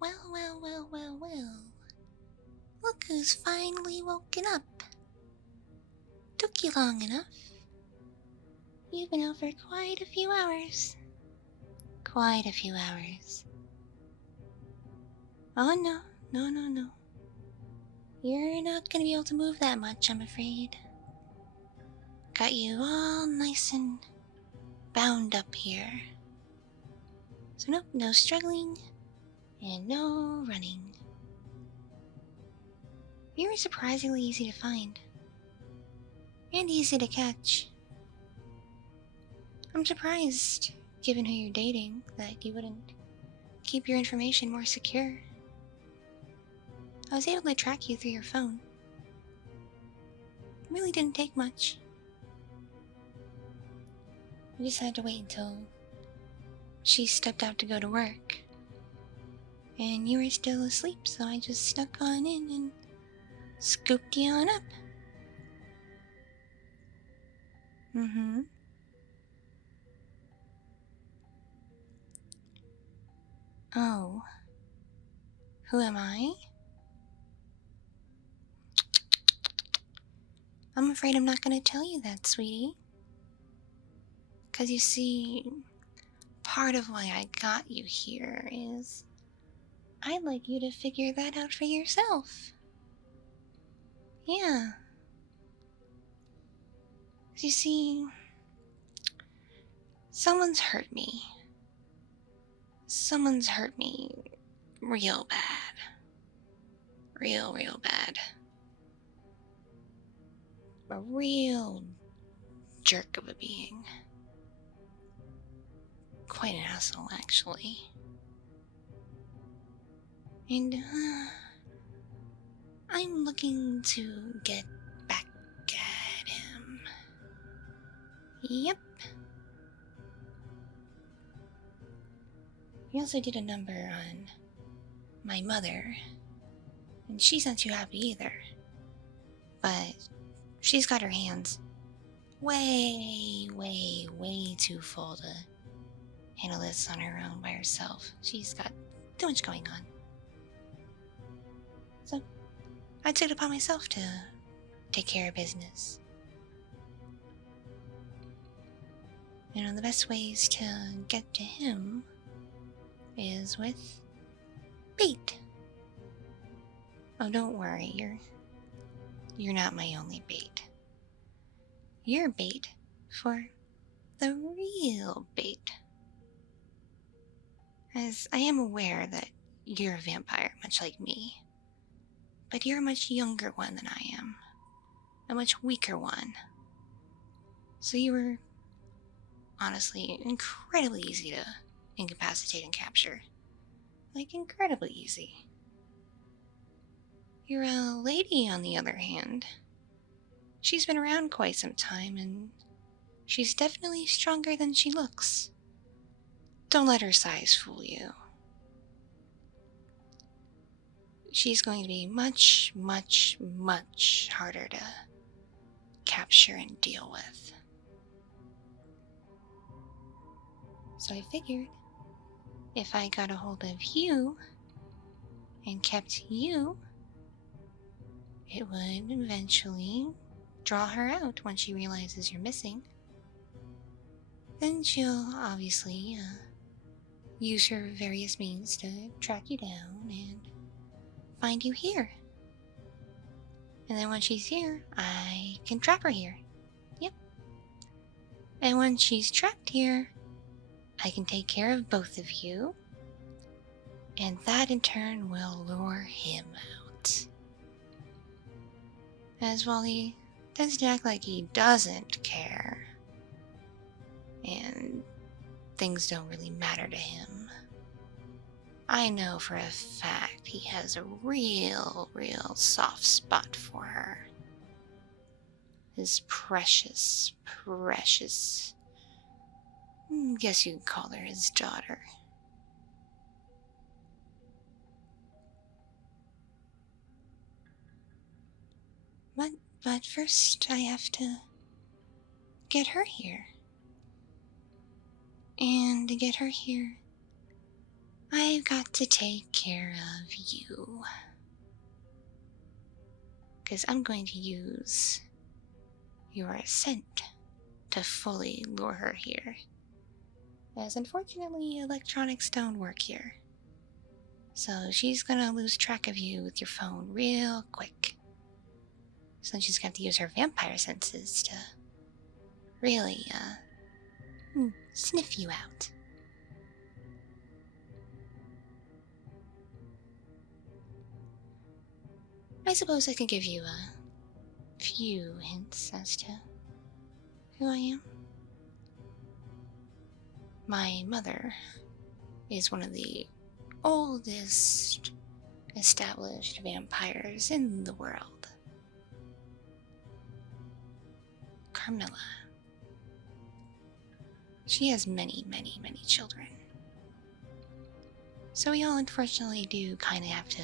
Well, well, well, well, well. Look who's finally woken up. Took you long enough. You've been out for quite a few hours. Quite a few hours. Oh no, no, no, no. You're not gonna be able to move that much, I'm afraid. Got you all nice and bound up here. So nope, no struggling and no running. You were surprisingly easy to find. And easy to catch. I'm surprised, given who you're dating, that you wouldn't keep your information more secure. I was able to track you through your phone. It really didn't take much. We just had to wait until she stepped out to go to work. And you were still asleep, so I just snuck on in and scooped you on up. Mm-hmm. Oh. Who am I? I'm afraid I'm not going to tell you that, sweetie. Because you see, part of why I got you here is I'd like you to figure that out for yourself. Yeah. You see, someone's hurt me. Someone's hurt me real bad. Real, real bad. A real jerk of a being. Quite an asshole, actually. And, I'm looking to get back at him. Yep. He also did a number on my mother, and she's not too happy either. But she's got her hands way, way, way too full to handle this on her own by herself. She's got too much going on. So, I took it upon myself to take care of business. You know, the best ways to get to him is with bait. Oh, don't worry, you're not my only bait. You're bait for the real bait. As I am aware that you're a vampire, much like me. But you're a much younger one than I am. A much weaker one. So you were, honestly, incredibly easy to incapacitate and capture. Like, incredibly easy. You're a lady, on the other hand. She's been around quite some time, and she's definitely stronger than she looks. Don't let her size fool you. She's going to be much, much, much harder to capture and deal with. So I figured, if I got a hold of you and kept you, it would eventually draw her out when she realizes you're missing. Then she'll obviously use her various means to track you down and find you here. And then when she's here, I can trap her here. Yep. And when she's trapped here, I can take care of both of you. And that in turn will lure him out. As while he tends to act like he doesn't care, and things don't really matter to him, I know for a fact he has a real, real soft spot for her. His precious, precious, guess you could call her his daughter. But first I have to get her here. And to get her here, I've got to take care of you. Because I'm going to use your scent to fully lure her here. As unfortunately, electronics don't work here. So she's gonna lose track of you with your phone real quick. So she's got to use her vampire senses to really, sniff you out. I suppose I can give you a few hints as to who I am. My mother is one of the oldest established vampires in the world. Carmilla. She has many, many, many children. So we all unfortunately do kind of have to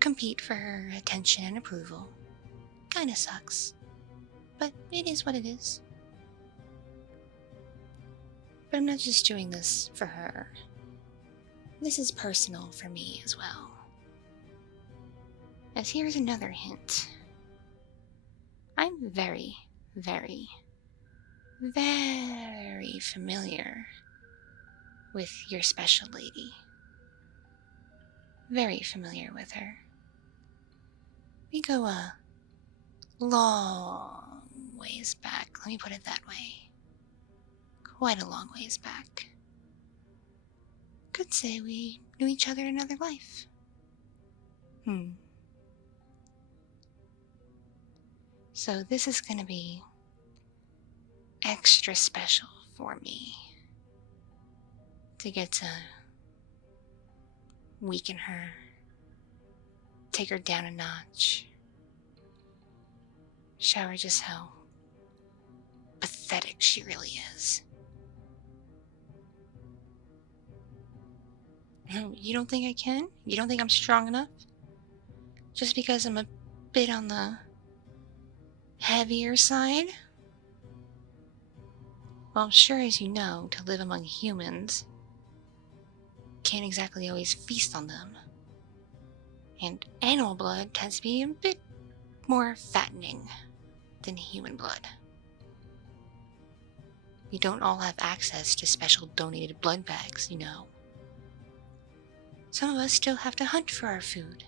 compete for her attention and approval. Kinda sucks. But it is what it is. But I'm not just doing this for her. This is personal for me as well. As here's another hint. I'm very, very, very familiar with your special lady. Very familiar with her. We go a long ways back, let me put it that way. Quite a long ways back. Could say we knew each other in another life. So this is gonna be extra special for me to get to weaken her, take her down a notch, show her just how pathetic she really is. You don't think I can? You don't think I'm strong enough? Just because I'm a bit on the heavier side? Well, sure as you know, to live among humans, can't exactly always feast on them. And animal blood tends to be a bit more fattening than human blood. We don't all have access to special donated blood bags, you know. Some of us still have to hunt for our food.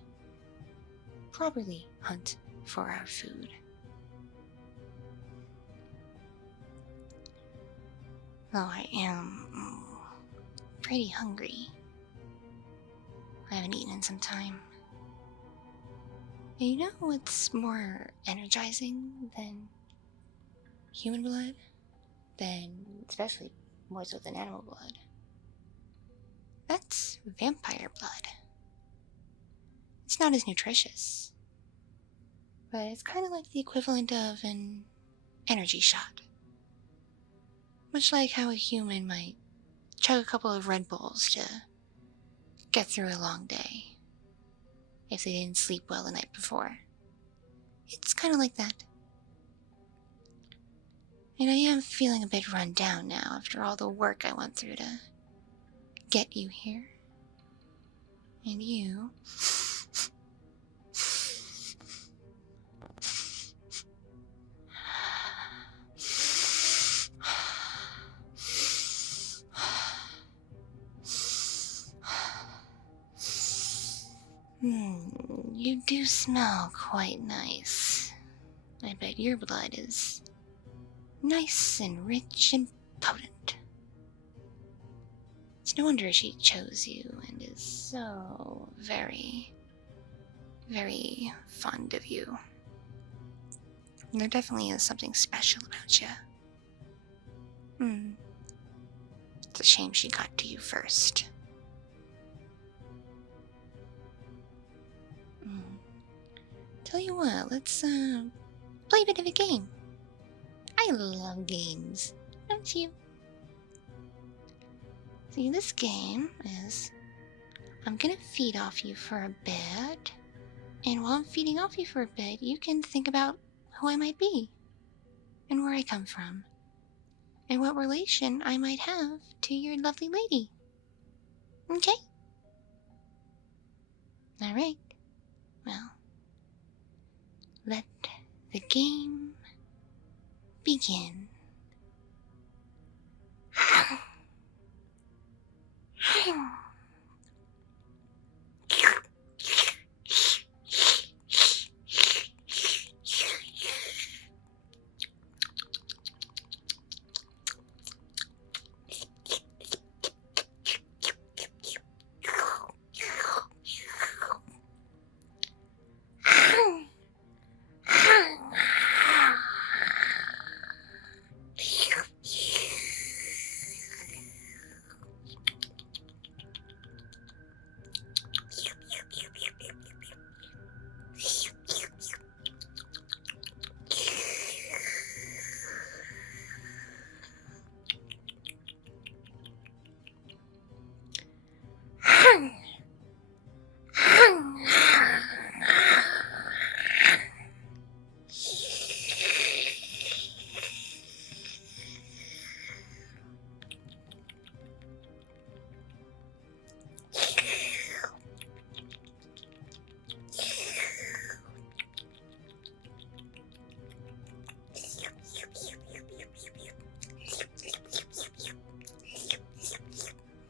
Properly hunt for our food. Though I am pretty hungry. I haven't eaten in some time. And you know what's more energizing than human blood? Especially more so than animal blood. That's vampire blood. It's not as nutritious, but it's kind of like the equivalent of an energy shot. Much like how a human might chug a couple of Red Bulls to get through a long day if they didn't sleep well the night before. It's kind of like that. And I am feeling a bit run down now after all the work I went through to get you here. And you... you do smell quite nice. I bet your blood is nice and rich and potent. It's no wonder she chose you and is so very, very fond of you. And there definitely is something special about you. It's a shame she got to you first. Tell you what, let's play a bit of a game. I love games, don't you? See, this game is I'm gonna feed off you for a bit, and while I'm feeding off you for a bit, you can think about who I might be, and where I come from, and what relation I might have to your lovely lady. Okay. Alright. Well, let the game begin.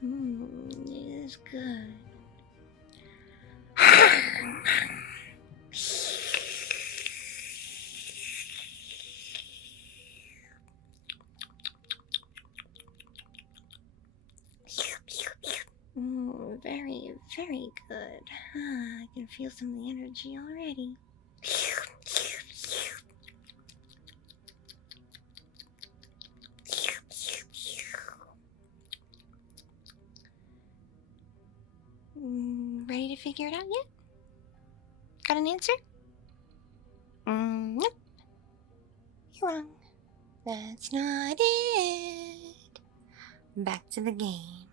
It is good. Very, very good. I can feel some of the energy already. Ready to figure it out yet? Got an answer? Nope. You're wrong. That's not it. Back to the game.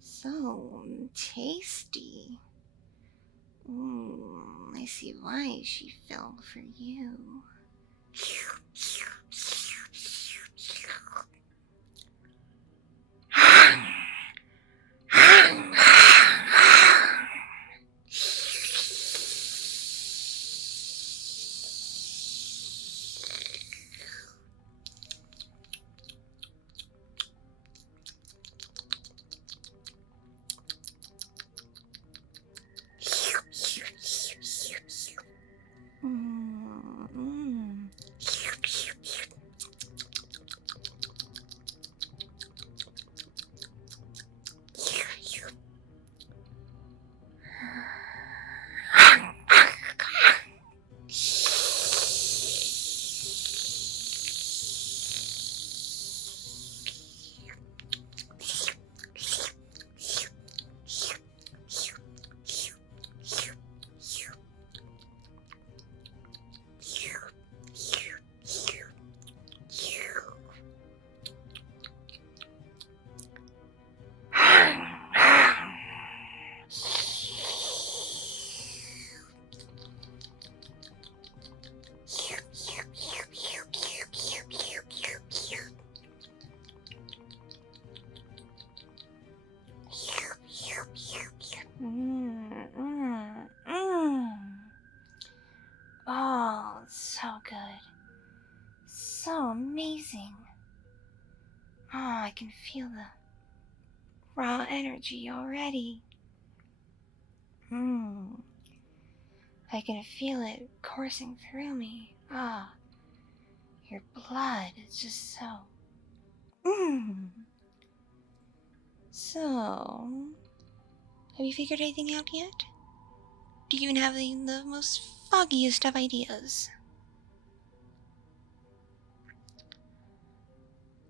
So tasty. I see why she fell for you. So good. So amazing. Oh, I can feel the raw energy already. I can feel it coursing through me. Ah, your blood is just so... So, have you figured anything out yet? Do you even have the most foggiest of ideas?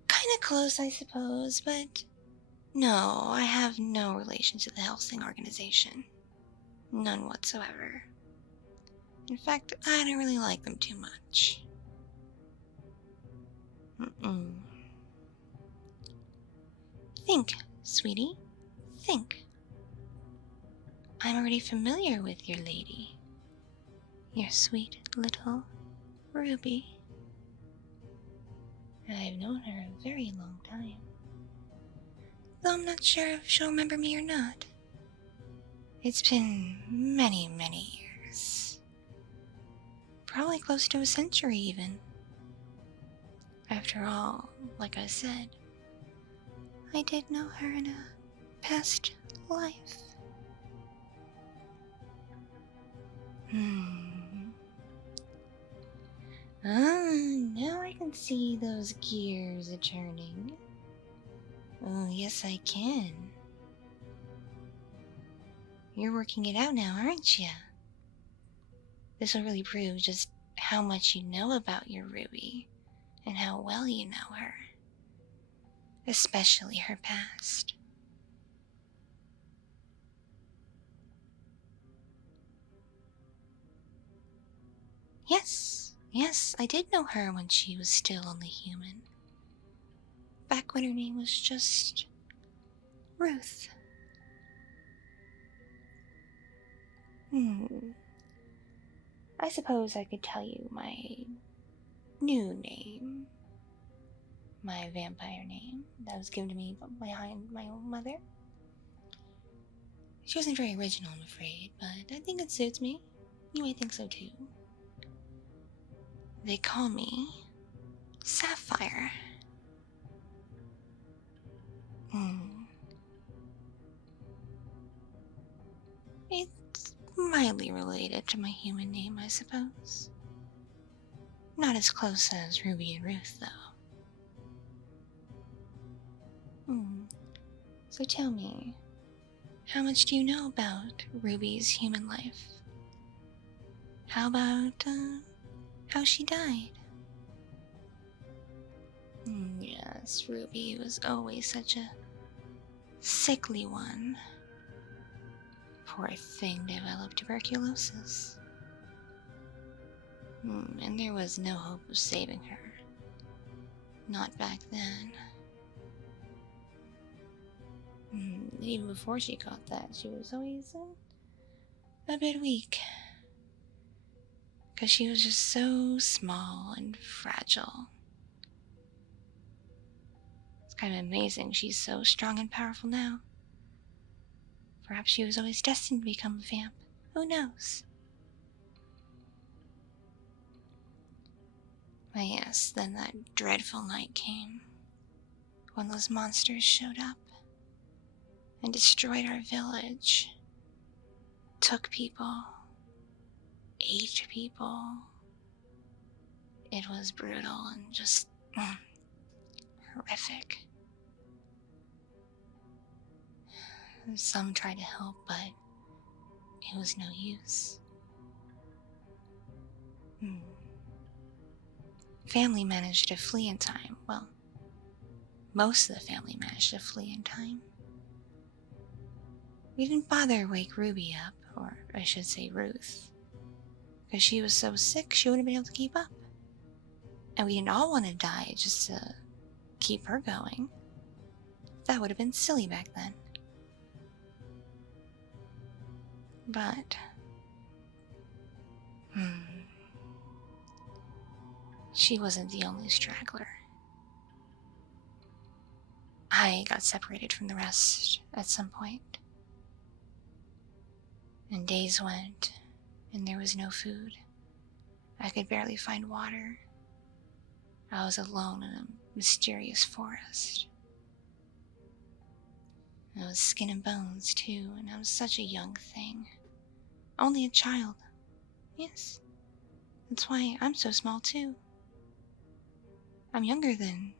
Kinda close, I suppose, but no, I have no relation to the Helsing organization. None whatsoever. In fact, I don't really like them too much. Think, sweetie. Think. I'm already familiar with your lady. Your sweet little Ruby. I've known her a very long time. Though I'm not sure if she'll remember me or not. It's been many, many years. Probably close to a century, even. After all, like I said, I did know her in a past life. Now I can see those gears a turning. Oh, yes, I can. You're working it out now, aren't you? This will really prove just how much you know about your Ruby, and how well you know her. Especially her past. Yes, I did know her when she was still only human. Back when her name was just Ruth. I suppose I could tell you my new name. My vampire name that was given to me behind my own mother. She wasn't very original, I'm afraid, but I think it suits me. You might think so too. They call me Sapphire. It's mildly related to my human name, I suppose. Not as close as Ruby and Ruth, though. So tell me, how much do you know about Ruby's human life? How about, how she died? Yes, Ruby was always such a sickly one. Poor thing developed tuberculosis. And there was no hope of saving her. Not back then. Even before she got that, she was always a bit weak. Because she was just so small and fragile. It's kind of amazing she's so strong and powerful now. Perhaps she was always destined to become a vamp. Who knows? But yes, then that dreadful night came. When those monsters showed up. And destroyed our village. Took people. Ate people. It was brutal and just horrific. Some tried to help, but it was no use. Family managed to flee in time. Well, most of the family managed to flee in time. We didn't bother to wake Ruby up, or I should say Ruth, because she was so sick she wouldn't have been able to keep up. And we didn't all want to die just to keep her going. That would have been silly back then. But she wasn't the only straggler. I got separated from the rest at some point. And days went, and there was no food. I could barely find water. I was alone in a mysterious forest. I was skin and bones, too, and I was such a young thing. Only a child. Yes. That's why I'm so small, too. I'm younger than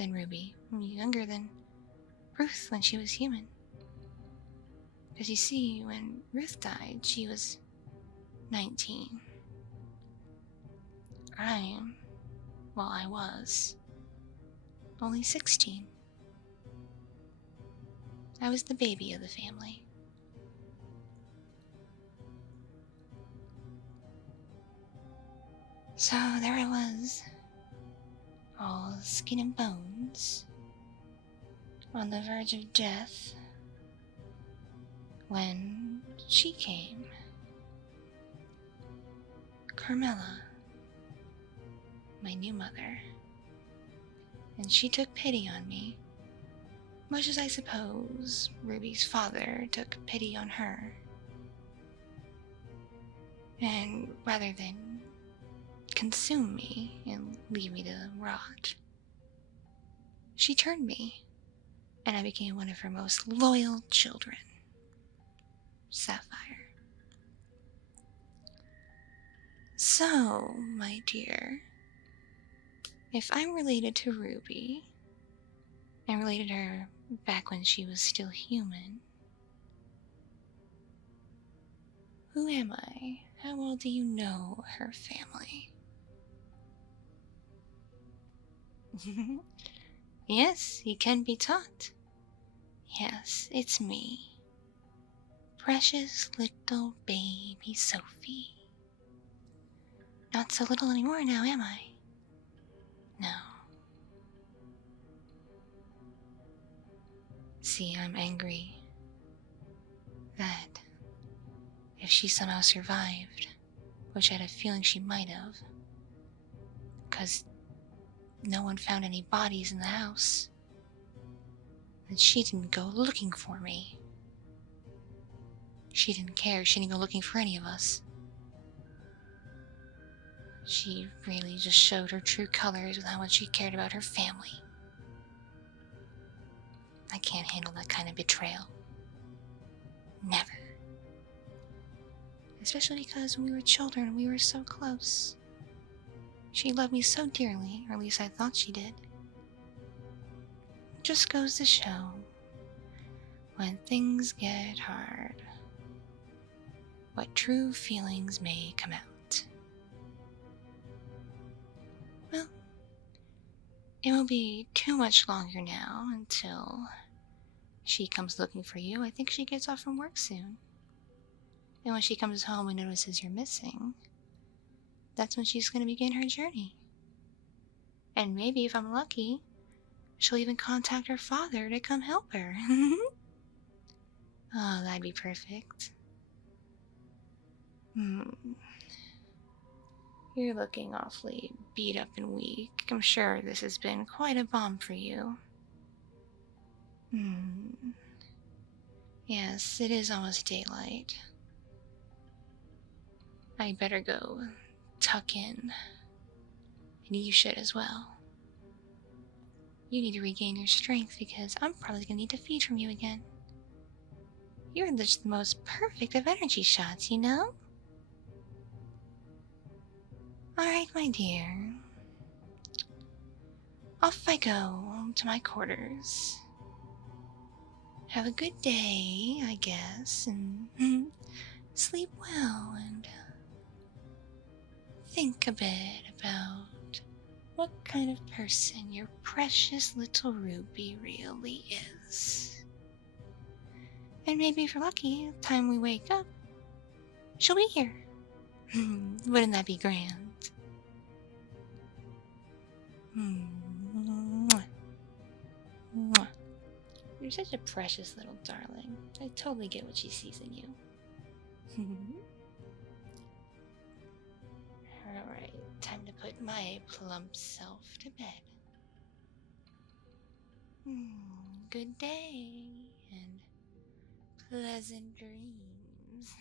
Ruby. I'm younger than Ruth when she was human. Because you see, when Ruth died, she was 19. I was only 16. I was the baby of the family. So there I was, all skin and bones, on the verge of death, when she came. Carmela, my new mother, and she took pity on me, much as I suppose Ruby's father took pity on her. And rather than consume me and leave me to rot, she turned me, and I became one of her most loyal children, Sapphire. So, my dear, if I'm related to Ruby, and related her back when she was still human, who am I? How well do you know her family? Yes, he can be taught. Yes, it's me. Precious little baby Sophie. Not so little anymore now, am I? No. See, I'm angry that if she somehow survived, which I had a feeling she might have, because no one found any bodies in the house, and she didn't go looking for me. She didn't care. She didn't go looking for any of us. She really just showed her true colors with how much she cared about her family. I can't handle that kind of betrayal. Never. Especially because when we were children, we were so close. She loved me so dearly, or at least I thought she did. It just goes to show, when things get hard, what true feelings may come out. Well, it won't be too much longer now until she comes looking for you. I think she gets off from work soon. And when she comes home and notices you're missing, that's when she's going to begin her journey. And maybe, if I'm lucky, she'll even contact her father to come help her. Oh, that'd be perfect. You're looking awfully beat up and weak. I'm sure this has been quite a bomb for you. Yes, it is almost daylight. I better go tuck in. And you should as well. You need to regain your strength because I'm probably going to need to feed from you again. You're just the most perfect of energy shots, you know? Alright, my dear. Off I go to my quarters. Have a good day, I guess, and sleep well, and think a bit about what kind of person your precious little Ruby really is. And maybe if you're lucky, the time we wake up, she'll be here. Wouldn't that be grand? Mwah. Mwah. You're such a precious little darling. I totally get what she sees in you. Alright, time to put my plump self to bed. Good day and pleasant dreams.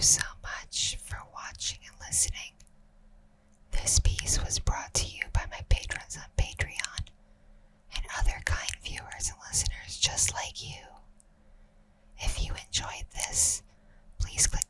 you so much for watching and listening. This piece was brought to you by my patrons on Patreon and other kind viewers and listeners just like you. If you enjoyed this, please click